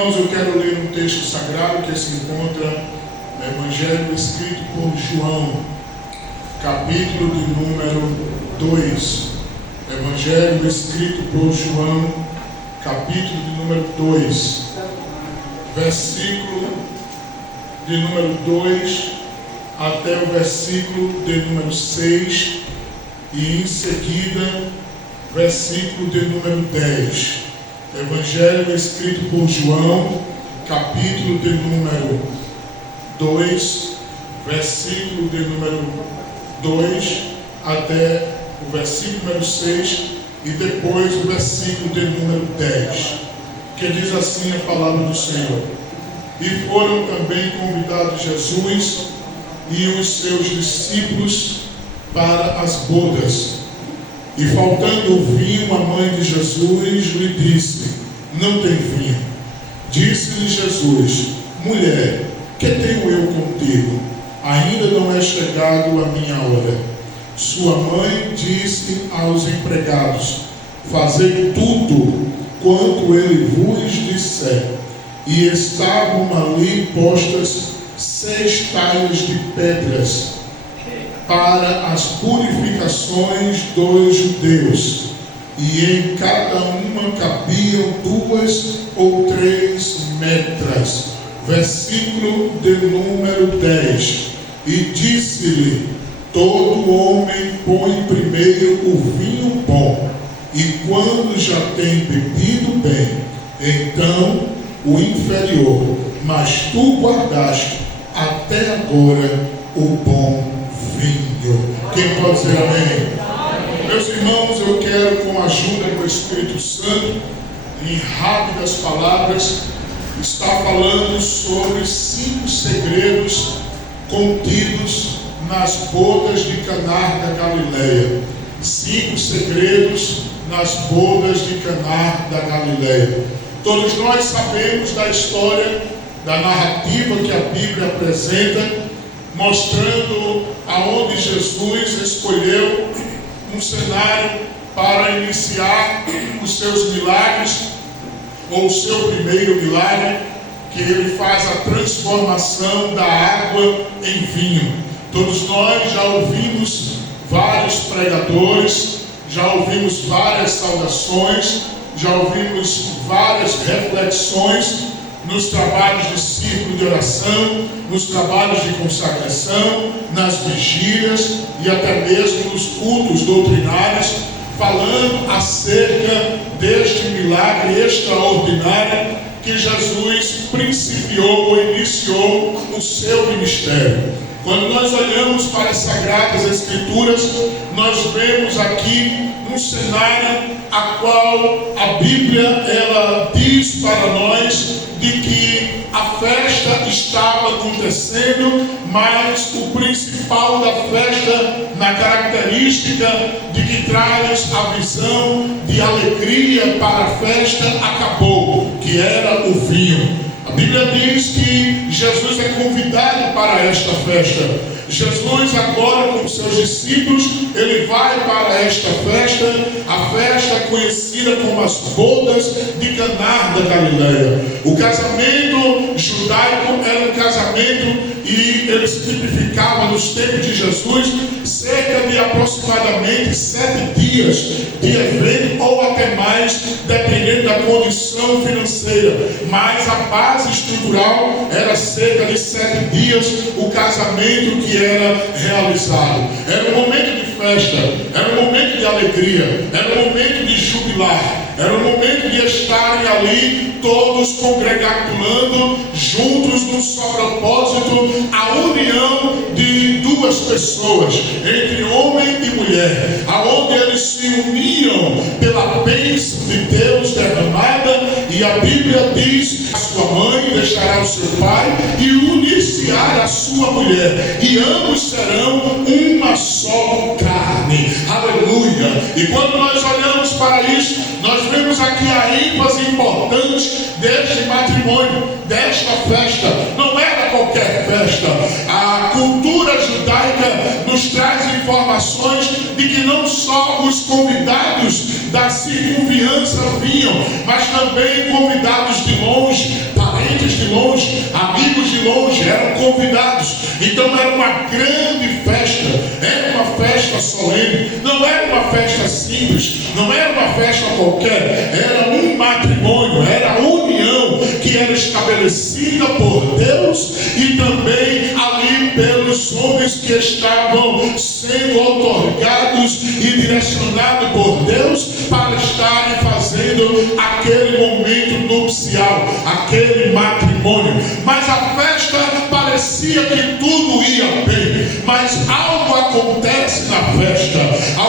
irmãos, eu quero ler um texto sagrado que se encontra no Evangelho escrito por João, capítulo de número 2. Evangelho escrito por João, capítulo de número 2, versículo de número 2 até o versículo de número 6 e em seguida versículo de número 10. Evangelho escrito por João, capítulo de número 2, versículo de número 2 até o versículo número 6 e depois o versículo de número 10, que diz assim a palavra do Senhor: E foram também convidados Jesus e os seus discípulos para as bodas. E faltando o vinho, a mãe de Jesus lhe disse: Não tem vinho. Disse-lhe Jesus: Mulher, que tenho eu contigo? Ainda não é chegado a minha hora. Sua mãe disse aos empregados: Fazei tudo quanto ele vos disser. E estavam ali postas 6 talhas de pedras para as purificações dos judeus, e em cada uma cabiam 2 ou 3 metras. Versículo de número 10. E disse-lhe: Todo homem põe primeiro o vinho bom, e quando já tem bebido bem, então o inferior, mas tu guardaste até agora o bom vinho. Quem pode dizer amém? Meus irmãos, eu quero, com a ajuda do Espírito Santo, em rápidas palavras, estar falando sobre 5 segredos contidos nas bodas de Caná da Galileia. 5 segredos nas bodas de Caná da Galileia. Todos nós sabemos da história, da narrativa que a Bíblia apresenta, mostrando aonde Jesus escolheu um cenário para iniciar os seus milagres, ou o seu primeiro milagre, que ele faz a transformação da água em vinho. Todos nós já ouvimos vários pregadores, já ouvimos várias saudações, já ouvimos várias reflexões nos trabalhos de círculo de oração, nos trabalhos de consagração, nas vigílias e até mesmo nos cultos doutrinários, falando acerca deste milagre extraordinário que Jesus principiou ou iniciou o seu ministério. Quando nós olhamos para as Sagradas Escrituras, nós vemos aqui um cenário a qual a Bíblia ela diz para nós de que a festa estava acontecendo, mas o principal da festa, na característica de que traz a visão de alegria para a festa, acabou, que era o vinho. A Bíblia diz que Jesus é convidado para esta festa. Jesus agora com seus discípulos, ele vai para esta festa, a festa conhecida como as bodas de Caná da Galileia. O casamento judaico era um casamento e ele se tipificava nos tempos de Jesus cerca de aproximadamente 7 dias de evento ou até mais, dependendo da condição financeira, mas a base estrutural era cerca de 7 dias o casamento que era realizado. Era um momento de festa, era um momento de alegria, era um momento de jubilar, era um momento de estarem ali todos congregatulando juntos num só propósito, a união de 2 pessoas, entre homem e mulher, aonde eles se uniam pela bênção de Deus derramada. E a Bíblia diz: a sua mãe deixará o seu pai e unir-se-á a sua mulher, e ambos serão uma só carne. Aleluia! E quando nós olhamos para isso, nós vemos aqui a ênfase importante deste matrimônio, desta festa. Não era qualquer festa. A cultura judaica nos traz informações de que não só os convidados da circunviança vinham, mas também convidados de longe Então era uma grande festa, era uma festa solene, não era uma festa simples, não era uma festa qualquer, era um matrimônio, era a união que era estabelecida por Deus e também ali pelos homens que estavam sendo outorgados e direcionados por Deus para estarem fazendo aquele momento nupcial, aquele matrimônio. Mas a festa parecia que tudo ia bem, mas algo acontece na festa.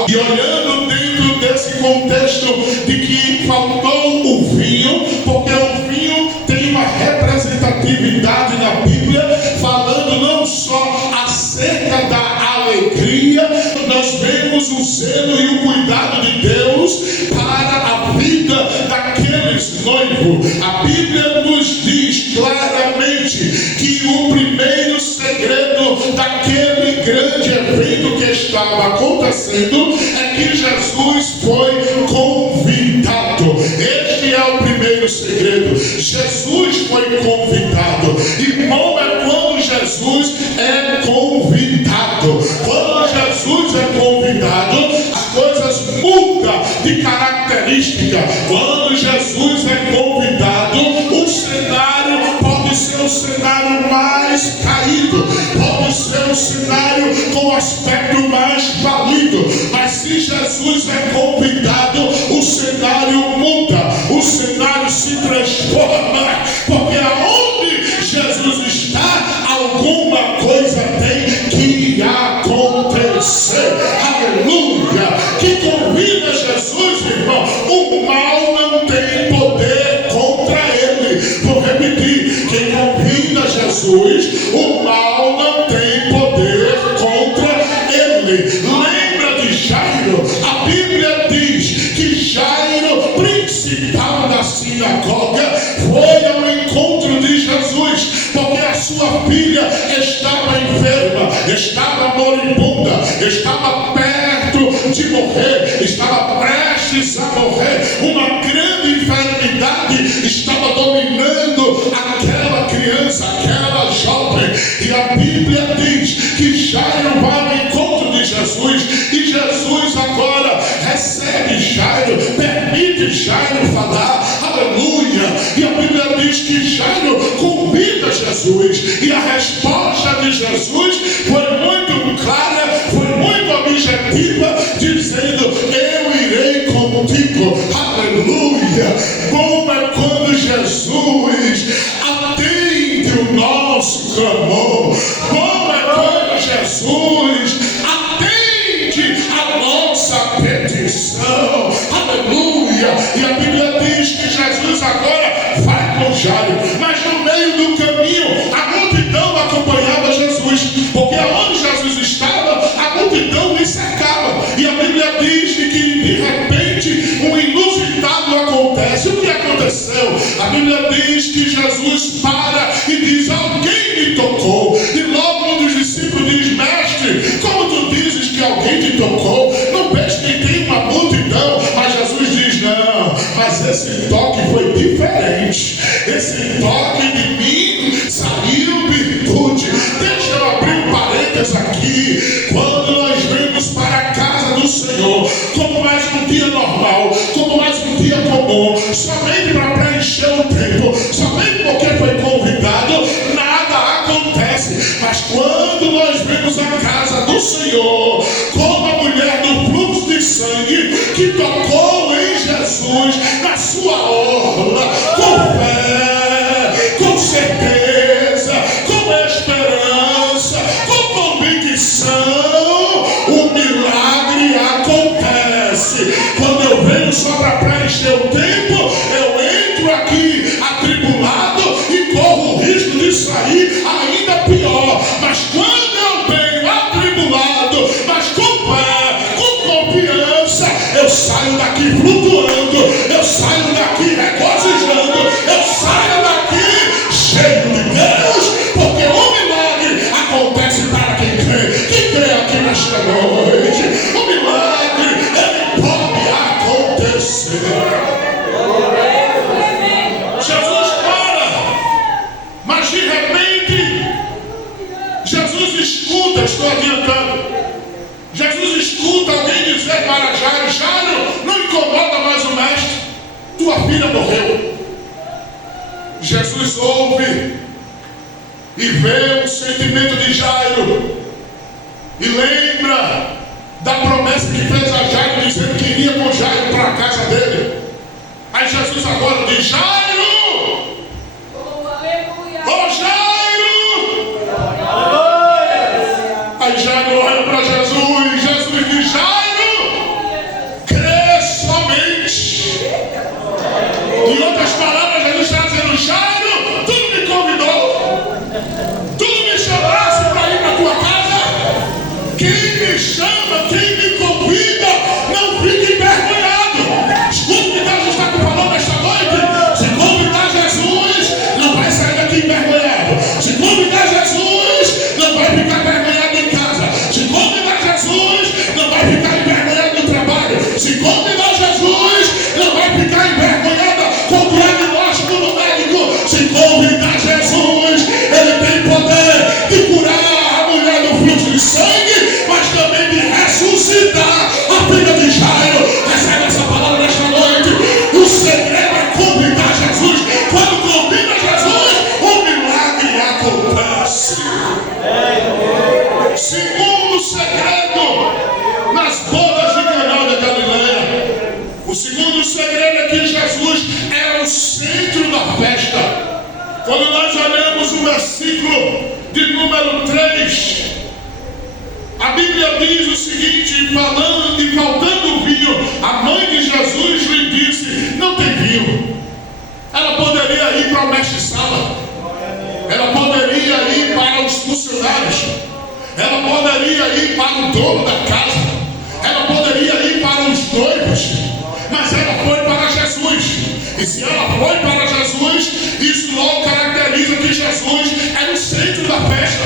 E olhando dentro desse contexto de que faltou o vinho, porque o vinho tem uma representatividade na Bíblia, falando não só acerca da alegria, nós vemos o zelo e o cuidado de Deus para a vida daqueles noivos. A Bíblia nos diz claramente que o primeiro segredo daquele grande evento que estava acontecendo é que Jesus foi convidado. Este é o primeiro segredo. Jesus foi convidado. E bom é quando Jesus é convidado. Quando Jesus é convidado, as coisas mudam de característica. Quando Jesus é convidado, o cenário pode ser o cenário mais caído, pode ser um cenário com aspecto mais falido, mas se Jesus é convidado, o cenário muda, o cenário se transforma, porque aonde Jesus está, alguma coisa tem que acontecer. Aleluia! Que convida Jesus, irmão, o mal não tem poder contra ele. Vou repetir, quem convida Jesus, o mal não tem poder contra ele. Lembra de Jairo? A Bíblia diz que Jairo, principal da sinagoga, foi ao encontro de Jesus, porque a sua filha estava enferma, estava moribunda, estava perto de morrer, estava prestes a morrer. Uma grande enfermidade estava dominando aquela criança, aquela jovem. E a Bíblia diz que Jairo vai ao encontro de Jesus, e Jesus agora recebe Jairo, permite Jairo falar. Aleluia! E a Bíblia diz que Jairo convida Jesus, e a resposta de Jesus foi muito clara, foi muito objetiva, dizendo: eu irei contigo. Aleluia! Como é quando Jesus atende o nosso clamor. Como é quando Jesus atende a nossa petição. Aleluia! E a Bíblia diz que Jesus agora vai com Jairo, mas no meio do caminho a multidão acompanhava Jesus, porque aonde Jesus estava, a multidão lhe cercava. E a Bíblia diz que de repente um inusitado acontece. O que aconteceu? A Bíblia diz que Jesus para e diz: alguém me tocou. E logo um dos discípulos diz: mestre, como tu dizes que alguém te tocou? Não vês que tem uma multidão? Mas Jesus diz: não, mas esse toque foi diferente. Esse toque de mim saiu virtude. Deixa eu abrir um parênteses aqui. Quando nós vemos para a casa do Senhor, como mais um dia normal, como mais um dia comum, somente para preencher o tempo, somente porque foi convidado, nada acontece. Mas quando nós vemos a casa do Senhor, como a mulher do fluxo de sangue que tocou em Jesus na sua orla, com fé, com certeza, com esperança, com convicção, o milagre acontece. Quando eu venho só para preencher o tempo, eu entro aqui atribulado, estou adiantando. Jesus escuta alguém dizer para Jairo: Jairo, não incomoda mais o mestre, tua filha morreu. Jesus ouve e vê o sentimento de Jairo e lembra da promessa que fez a Jairo, dizendo que iria com Jairo para a casa dele. Aí Jesus agora diz: Jairo! Oh, Jairo! Aí Jairo olha para Jesus. Jesus diz: Jairo, crê somente. Em outras palavras, Jesus está dizendo: Jairo, tu não me convidou, tu não me chamaste para ir para a tua casa. Quem me chama, quem me convida, não fique envergonhado. Escuta o que Deus está te falando esta noite. Se convidar Jesus, não vai sair daqui envergonhado. Se convidar Jesus, não vai ficar envergonhado em casa. Se convidar Jesus, não vai ficar envergonhado no trabalho. Se convidar Jesus, não vai ficar envergonhada com o diagnóstico do médico. Se convidar Jesus, ele tem poder de curar a mulher do fluxo de sangue, mas também de ressuscitar a filha de Jairo. Recebe essa palavra nesta noite. O segredo é convidar Jesus. Quando convida Jesus, o milagre acontece. Segundo segredo, nas bodas de Caná da Galileia. O segundo segredo é que Jesus era o centro da festa. Quando nós olhamos o versículo de número 3, a Bíblia diz o seguinte: falando e faltando vinho, a mãe de Jesus lhe disse: não tem vinho. Ela poderia ir para o mestre-sala, ela poderia ir para os funcionários, ela poderia ir para o dono da casa, ela poderia ir para os noivos, mas ela foi para Jesus. E se ela foi para Jesus, isso logo caracteriza que Jesus era o centro da festa.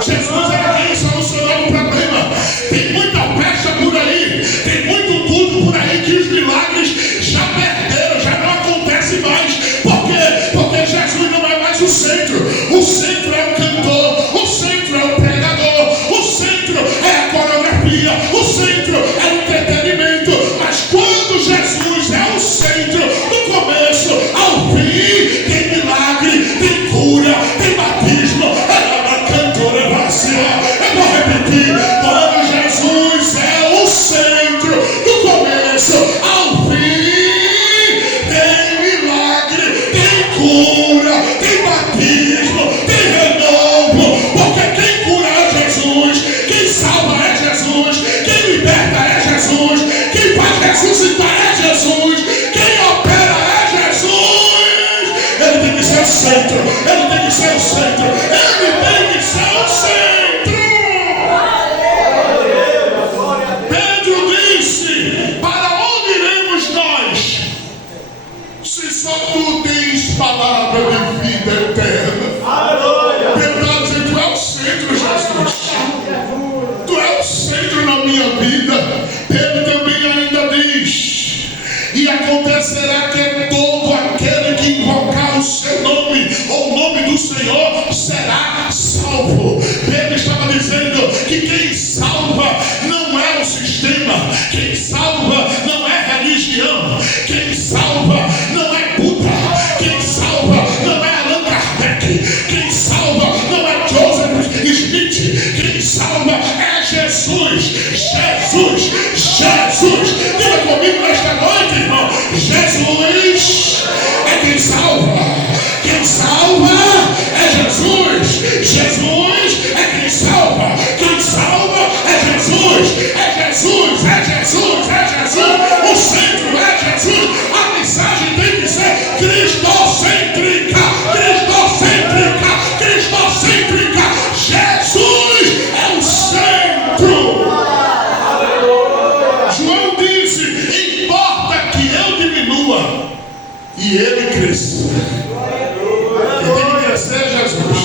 Jesus era quem solucionava o problema. Tem muita festa por aí, tem muito culto por aí que os milagres já perderam, já não acontece mais. Por quê? Porque Jesus não é mais o centro. O centro é o cantor, o centro é o pregador, o centro é a coreografia, o centro é o entretenimento. Mas quando Jesus é o centro, do começo ao fim, tem milagre, tem cura, tem batismo. A cantora é vazia. Eu vou repetir: quando Jesus é o centro, do começo ao fim, tem milagre, tem cura, tem batismo, tem renovo. Porque quem cura é Jesus, quem salva é Jesus, quem liberta é Jesus, quem faz ressuscitar é Jesus, quem opera é Jesus. Ele tem que ser o centro, ele tem que ser o centro, ele tem que ser o centro. Pedro disse: para onde iremos nós, se só tu tens palavra de vida eterna? Pedro está dizendo: tu é o centro, Jesus, tu é o centro na minha vida. Pedro também ainda diz: e acontecerá que todo aquele que invocar o seu nome, ou o nome do Senhor, será salvo. Pedro estava dizendo que quem salva não é o sistema, quem salva não é religião, quem salva não é Buda, quem salva não é Allan Kardec, quem salva não é Joseph Smith, quem salva é Jesus. Jesus, Jesus. Diga comigo nesta noite, irmão: Jesus é quem salva. Quem salva é Jesus. Jesus é quem salva. Quem salva é Jesus. É Jesus, é Jesus, é Jesus. O centro é Jesus. A mensagem tem que ser cristocêntrica, cristocêntrica, cristocêntrica. Jesus é o centro. João disse: importa que eu diminua e ele cresça. Quem tem que crescer é Jesus.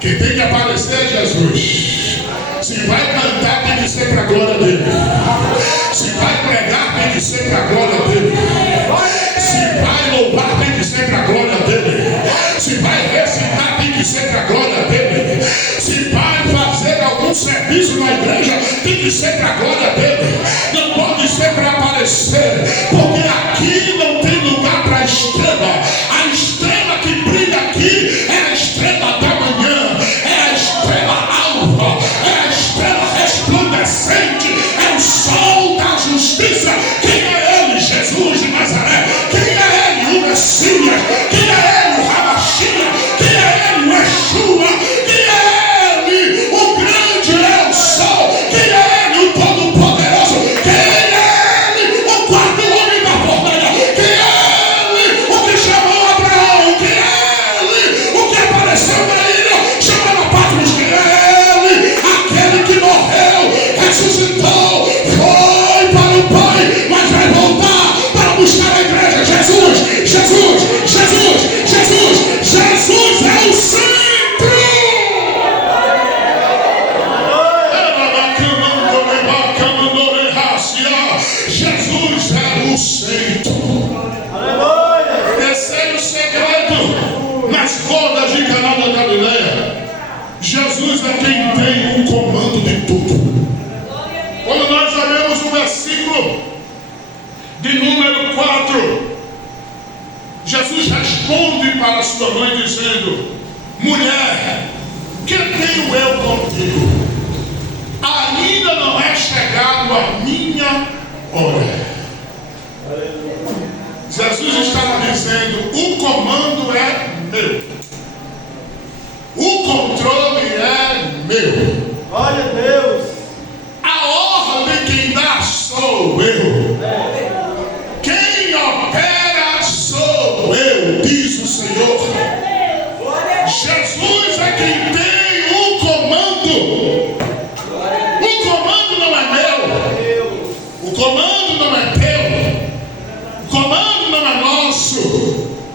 Quem tem que aparecer é Jesus. Se vai cantar, tem que ser para a glória dele. Se vai pregar, tem que ser para a glória dele. Se vai louvar, tem que ser para a glória dele. Se vai recitar, tem que ser para a glória dele. Se vai fazer algum que ser para a glória dele, não pode ser para aparecer, porque aqui não tem lugar para a estrela. A estrela que brilha aqui é a estrela da manhã, é a estrela alva, é a estrela resplandecente, é o sol da justiça. Quem é ele? Jesus de Nazaré. Quem é ele? O Messias. Quem é ele? O Rabachia. Quem é ele? O Yeshua. Quem é ele? O grande é o sol. Quem é ele? O todo-poderoso. Quem é ele? O quarto homem da fornalha. Quem é ele? O que chamou Abraão. Quem é ele? O que apareceu na ilha chamava Patmos. Quem é ele? Aquele que morreu, ressuscitou, foi para o Pai, mas vai voltar para buscar a igreja. Jesus, Jesus, Jesus, Jesus, Jesus é o centro. Jesus é o centro. Terceiro segredo nas bodas de Caná da Galileia: Jesus é quem tem o comando de tudo. Quando nós olhamos o versículo de número 4, Jesus responde para sua mãe dizendo: mulher, que tenho eu contigo? Ainda não é chegado a minha hora. Jesus estava dizendo: o comando é meu, o controle é meu. Glória a Deus. A ordem quem dá sou eu. Quem opera sou eu, diz o Senhor. Jesus é quem tem o comando. O comando não é meu. O comando não é teu. O comando não é nosso.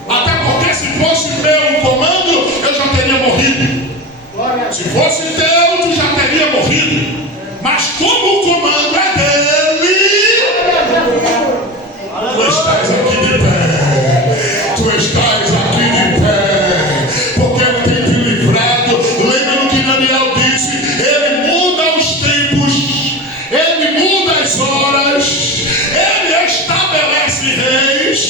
Até porque se fosse meu o comando, eu já teria morrido. Se fosse teu, tu já teria morrido. Mas como o comando é dele, tu estás aqui de pé. Tu estás aqui de pé, porque ele tem te livrado. Lembra do que Daniel disse? Ele muda os tempos, ele muda as horas, ele estabelece reis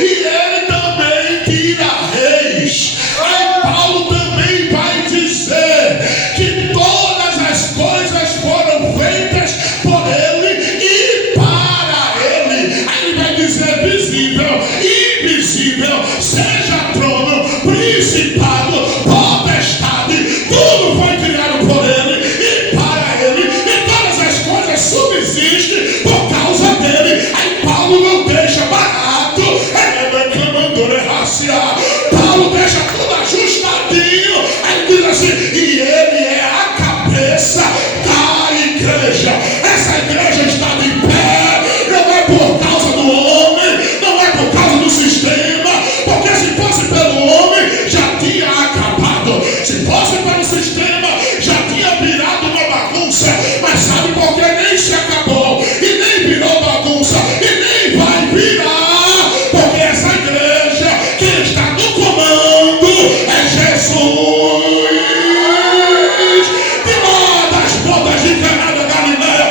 e ele também tira reis. Aí Paulo também vai dizer que todas as coisas foram feitas por ele e para ele. Aí ele vai dizer: visível, invisível, seja trono, principado, potestade, tudo foi criado por ele e para ele, e todas as coisas subsistem por causa dele. Aí Paulo não deixa barato, Paulo deixa tudo ajustadinho. Aí diz assim: e ele é a cabeça da igreja. Essa igreja está de pé, não é por causa do homem, não é por causa do sistema, porque se fosse pelo homem já tinha acabado, se fosse pelo sistema já tinha virado uma bagunça. Mas sabe por que nem se acabou e nem virou bagunça e nem vai virar? Porque essa igreja, quem está no comando é Jesus. De lá das bodas de Caná da Galileia: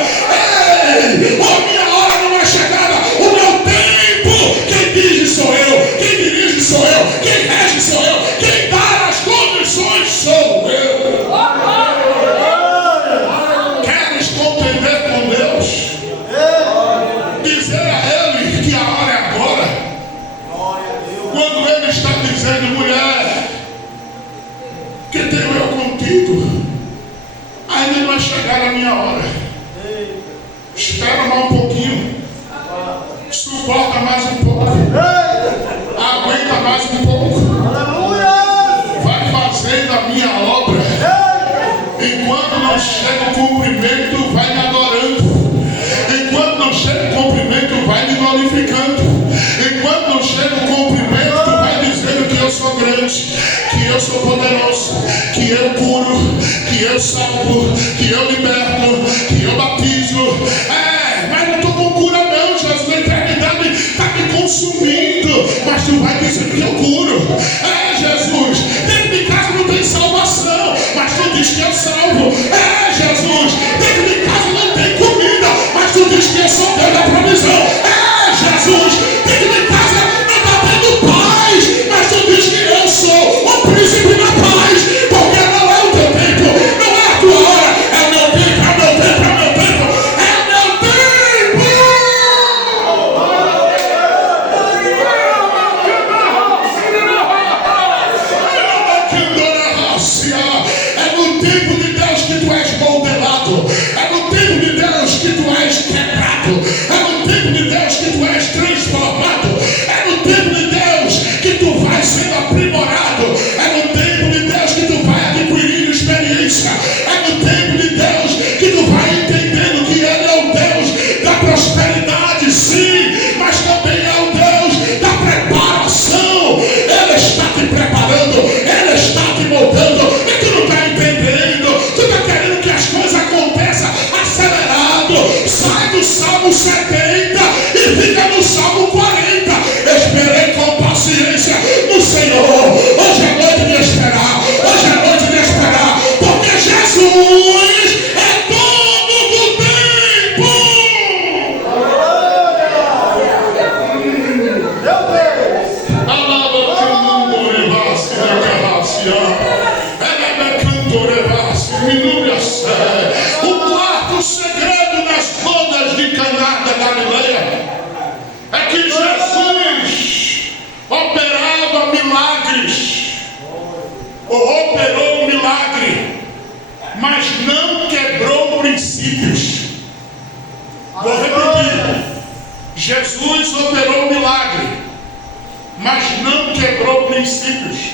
ei, a minha hora não é chegada, o meu tempo, quem dirige sou eu, quem dirige sou eu, quem rege sou eu, quem dá as condições sou eu. Queres contender com Deus? Dizer a Ele que a hora é agora. Quando Ele está dizendo: mulher, que tenho eu contigo? Ainda não vai chegar a minha hora. Espera mais um pouquinho. Suporta mais um pouco. Aguenta mais um pouco. Vai fazendo a minha obra. Enquanto não chega o cumprimento, vai me adorando. Enquanto não chega o cumprimento, vai me glorificando. Enquanto não chega o cumprimento, tu vai dizendo que eu sou grande, que eu sou poderoso, que eu curo, que eu salvo, que eu liberto, que eu batizo. Mas não estou com cura não, Jesus. A eternidade está me consumindo, mas tu vai dizer que eu curo. Jesus, dentro de casa não tem salvação, mas tu diz que eu salvo. Jesus, dentro de casa não tem O quarto segredo das bodas de Caná da Galileia é que Jesus operava milagres, ou operou um milagre, mas não quebrou princípios. Vou repetir: Jesus operou um milagre, mas não quebrou princípios.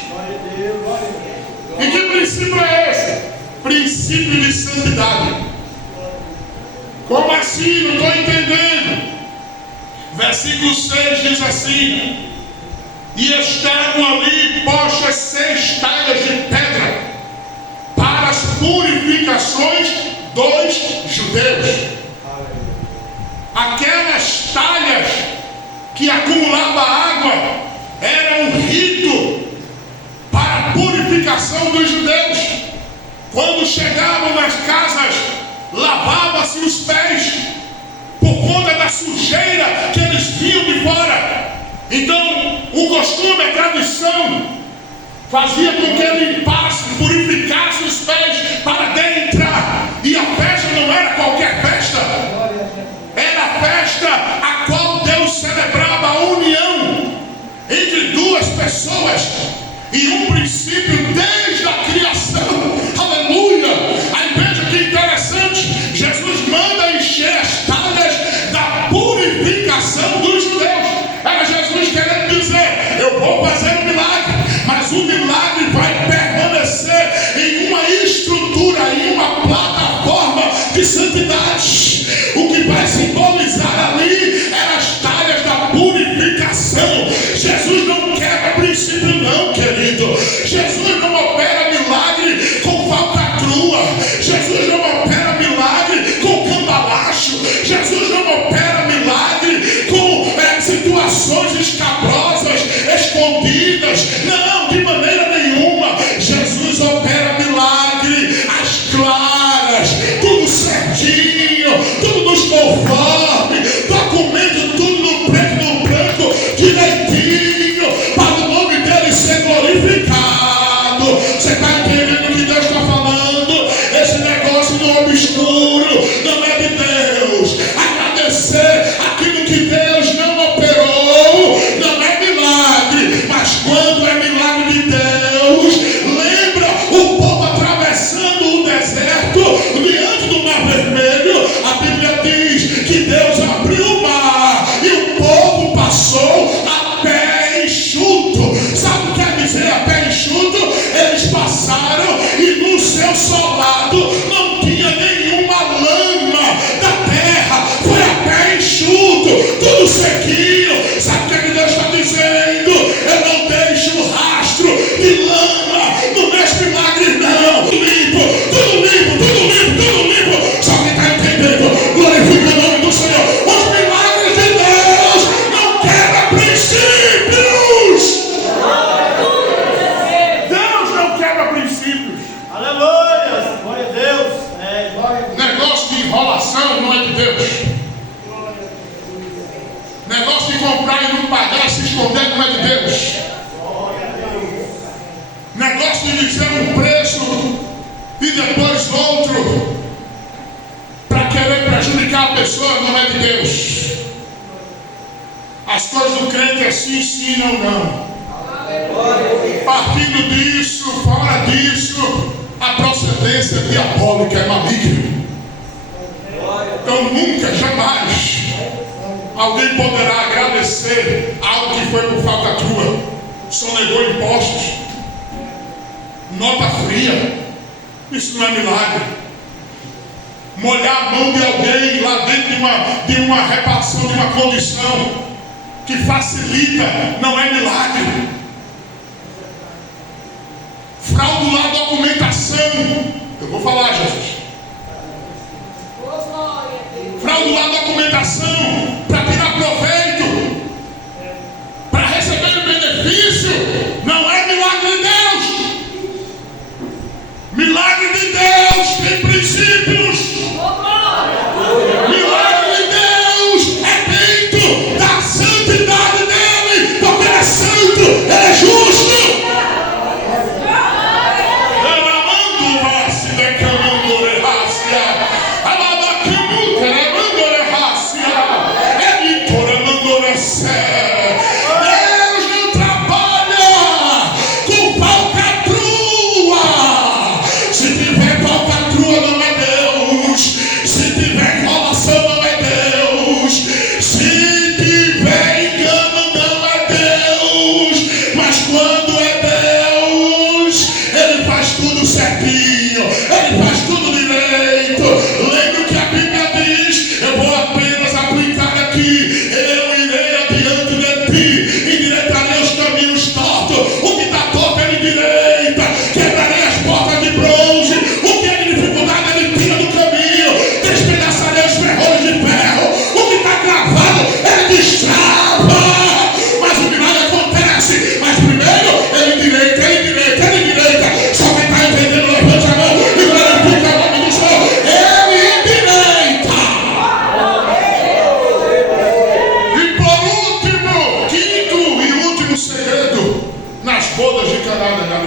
E que princípio é esse? Princípio de santidade. Como assim? Não estou entendendo. Versículo 6 diz assim: e estavam ali postas 6 talhas de pedra para as purificações dos judeus. Aquelas talhas que acumulavam água era um rito para a purificação dos judeus. Quando chegavam nas casas, lavavam-se os pés por conta da sujeira que eles vinham de fora. Então, o costume, a tradição, fazia com que ele limpasse, purificasse os pés para dentro. E a festa não era qualquer festa, era a festa a qual Deus celebrava a união entre duas pessoas e um princípio desde a criação. Aleluia! Aí veja que interessante, Jesus manda encher as talhas da purificação dos judeus. Era Jesus querendo dizer: eu vou fazer um milagre, mas o milagre vai permanecer em uma estrutura, em uma plataforma de santidade. O que vai simbolizar ali eram as talhas da purificação. Jesus não quebra princípio não, querido. Jesus não opera milagre com falcatrua. Jesus não opera milagre com cambalacho. Jesus não opera milagre com situações escabrosas, escondidas. Não, de maneira nenhuma. Jesus opera milagre às claras, tudo certinho, tudo nos conforme, documento tudo no preto no branco, direitinho, para o nome dele ser glorificado. Você está entendendo o que Deus está falando? Esse negócio do obscuro não é de Deus. Agradecer aquilo que Deus não operou não é milagre, mas quando é milagre de Deus, lembra o povo atravessando o deserto diante do Mar Vermelho. A Bíblia diz que Deus abriu o mar e o povo passou a pé enxuto. Sabe o que quer dizer a pé enxuto? Eles passaram e no seu solado não tinha nenhuma lama da terra, foi a pé enxuto, tudo sequinho. Sabe o que Deus está dizendo? Eu não deixo rastro de lama no meus milagres, não. Tudo limpo, tudo limpo, tudo limpo, tudo limpo. Só quem está entendendo, glorifica o nome do Senhor. Os milagres de Deus não quebram princípios. Deus não quebra princípios. Aleluia! Glória a Deus! Negócio de enrolação não é de Deus. Negócio de comprar e não pagar e se esconder não é de Deus. Negócio de dizer um preço e depois outro para querer prejudicar a pessoa não é de Deus. As coisas do crente assim sim ou não. Partindo disso, fora disso, a procedência diabólica é maligna. Então nunca, jamais alguém poderá agradecer algo que foi por falcatrua, sonegou impostos, nota fria. Isso não é milagre. Molhar a mão de alguém lá dentro de uma repartição, de uma condição que facilita, não é milagre. Fraudular a documentação, eu vou falar, Jesus. Fraudular a documentação para tirar proveito, para receber o benefício, não é milagre de Deus. Milagre de Deus tem princípios. Milagre de Deus é dentro da santidade dele, porque ele é santo, ele é justo.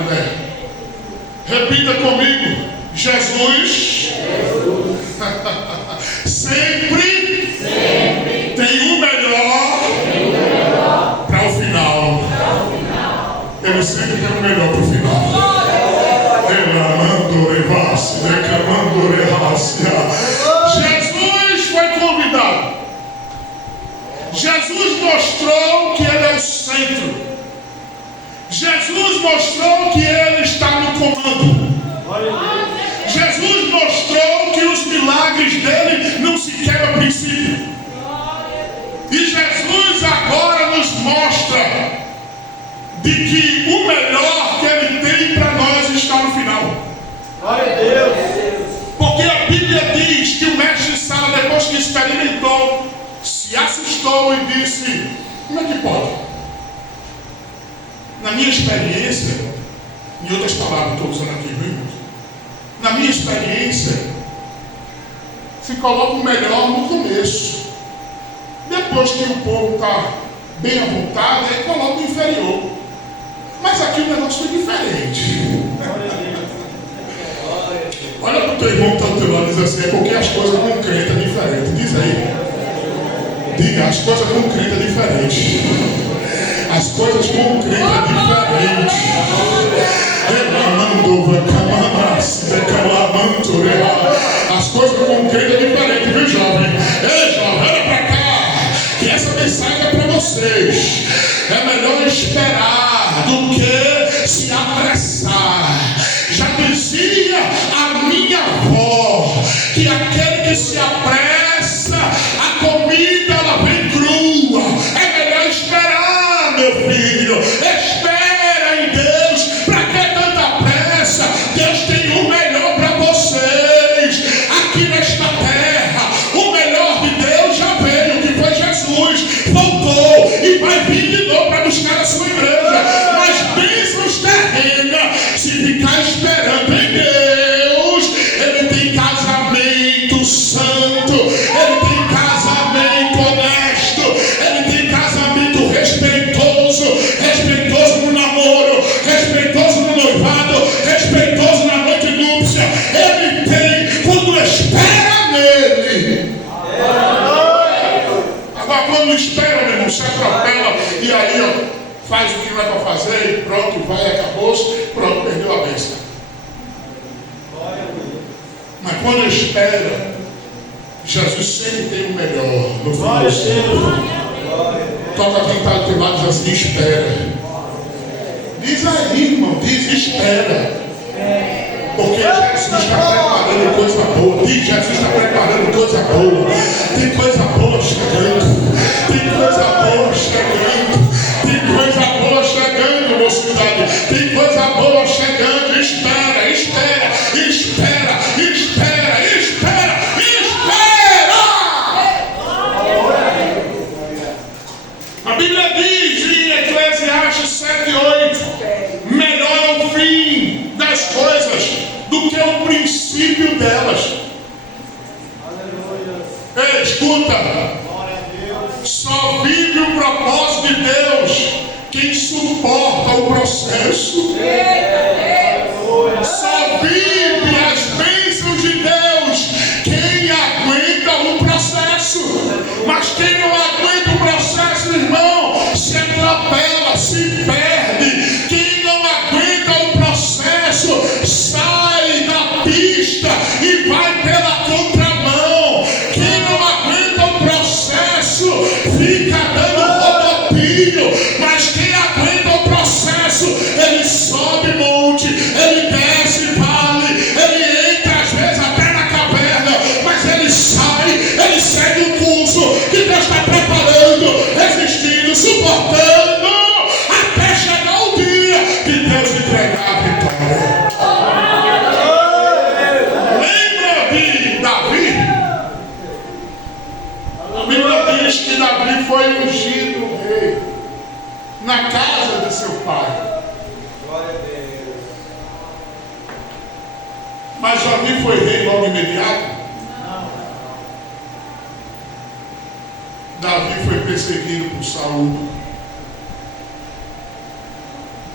mulher. Repita comigo. Jesus, sempre tem o melhor para o final. Ele sempre tem o melhor para o final. Jesus foi convidado. Jesus mostrou que Ele é o centro. Jesus mostrou que Ele está no comando. Jesus mostrou que os milagres dele não se quebram a princípio. E Jesus agora nos mostra de que o melhor que Ele tem para nós está no final. Glória a Deus. Porque a Bíblia diz que o mestre Sala, depois que experimentou, se assustou e disse: como é que pode? Na minha experiência, em outras palavras que estou usando aqui, viu, irmãos? Na minha experiência, se coloca o melhor no começo. Depois que o povo está bem à vontade, aí coloca o inferior. Mas aqui o negócio foi diferente. Olha para o teu irmão que está do teu lado e diz assim: é porque as coisas com crente é diferente. Diz aí. Diga, as coisas com crente é diferente. As coisas com crente é diferente. As coisas com crente é diferente, viu, jovem? Ei, jovem, olha para cá, que essa mensagem é para vocês. É melhor esperar do que se apressar. Já dizia a minha avó que aquele que se apressa, a comida ela vem crua. É melhor esperar, meu filho. Espera em Deus. Para que tanta pressa? Deus tem o melhor para vocês aqui nesta terra. O melhor de Deus já veio, que foi Jesus. Voltou e vai vir de novo para buscar a sua igreja. Mas bênçãos terrenas, se ficar esperando em Deus, Ele tem casamento santo, Ele tem casamento honesto, Ele tem casamento respeitoso, respeitoso no namoro, respeitoso no noivado, respeitoso na noite núpcia. Ele tem quando espera nele. Agora quando espera, meu irmão, se atropela e aí, ó, faz o que vai para fazer e pronto, vai, acabou-se, pronto, perdeu a bênção. Mas quando espera, Jesus sempre tem o melhor no final. Toca quem está do teu lado e diz assim: espera. Diz aí, irmão, diz espera. Porque Jesus está preparando coisa boa. Diz: Jesus está preparando coisa boa. Tem coisa boa chegando. Tem coisa boa chegando. Tem coisa boa chegando, mocidade. Tem coisa boa chegando. Espera, espera, espera, espera, espera, espera. A Bíblia diz em Eclesiastes 7:8: melhor é o fim das coisas do que o princípio delas. Ei, escuta. Só vive o propósito de Deus quem suporta o processo. Só vive as bênçãos de Deus quem aguenta o processo. Mas quem não aguenta o processo, irmão, se atropela, se perde. Quem não aguenta o processo sai da pista e vai pela contramão. Quem não aguenta o processo fica dando rodopio. Mas quem aguenta o processo, ele sobe monte, ele desce vale, ele entra às vezes até na caverna, mas ele sai, ele segue o curso que Deus está preparando, resistindo, suportando, até chegar o dia de Deus entregar a vitória. Lembra de Davi? A Bíblia diz que Davi foi ungido rei na casa de seu pai. Mas Davi foi rei logo imediato? Não. Davi foi perseguido por Saul.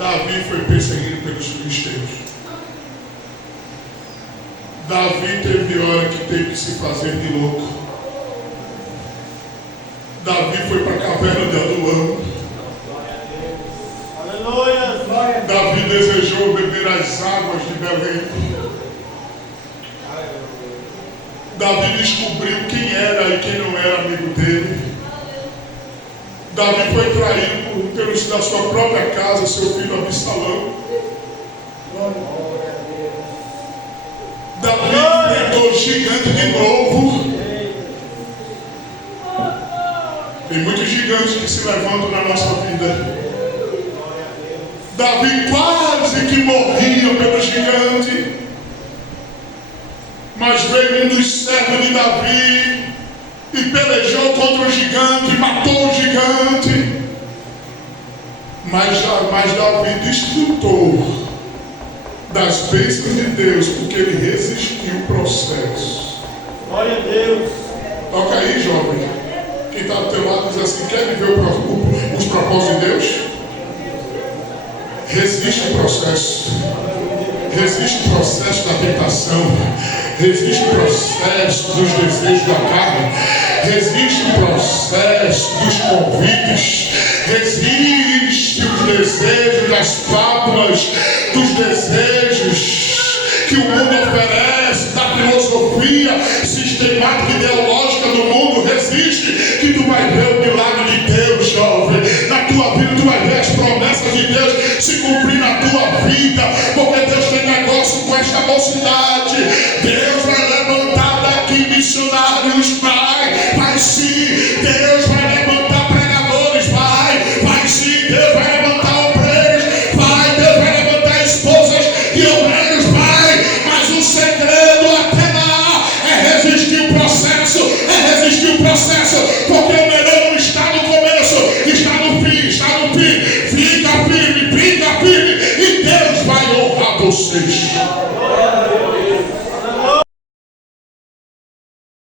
Davi foi perseguido pelos filisteus. Davi teve hora que teve que se fazer de louco. Davi foi para a caverna de Adulão. Aleluia. Davi desejou beber as águas de Belém. Davi descobriu quem era e quem não era amigo dele. Davi foi traído pelos da sua própria casa, seu filho Absalão. Davi enfrentou o gigante de novo. Tem muitos gigantes que se levantam na nossa vida. Davi quase que morria pelo gigante, mas veio um dos servos de Davi e pelejou contra o gigante, matou o gigante. Mas Davi desfrutou das bênçãos de Deus, porque ele resistiu o processo. Glória a Deus. Toca aí, jovem. Quem está do teu lado diz assim: quer viver os propósitos de Deus? Resiste o processo. Resiste o processo da tentação. Resiste o processo dos desejos da carne. Resiste o processo dos convites. Resiste os desejos das fábulas, dos desejos que o mundo oferece, da filosofia sistemática e ideológica do mundo. Resiste, que tu vai ver o milagre de Deus, jovem. Na tua vida tu vai ver as promessas de Deus se cumprir na tua vida, porque Deus tem negócio com esta mocidade. Deus vai levantar daqui missionários, vai sim. Deus vai levantar pregadores, vai sim. Deus vai levantar obreiros, Deus vai levantar esposas e obreiros, mas o segredo até lá é resistir o processo, porque o melhor não está no começo, está no fim. Fica firme, e Deus vai honrar vocês.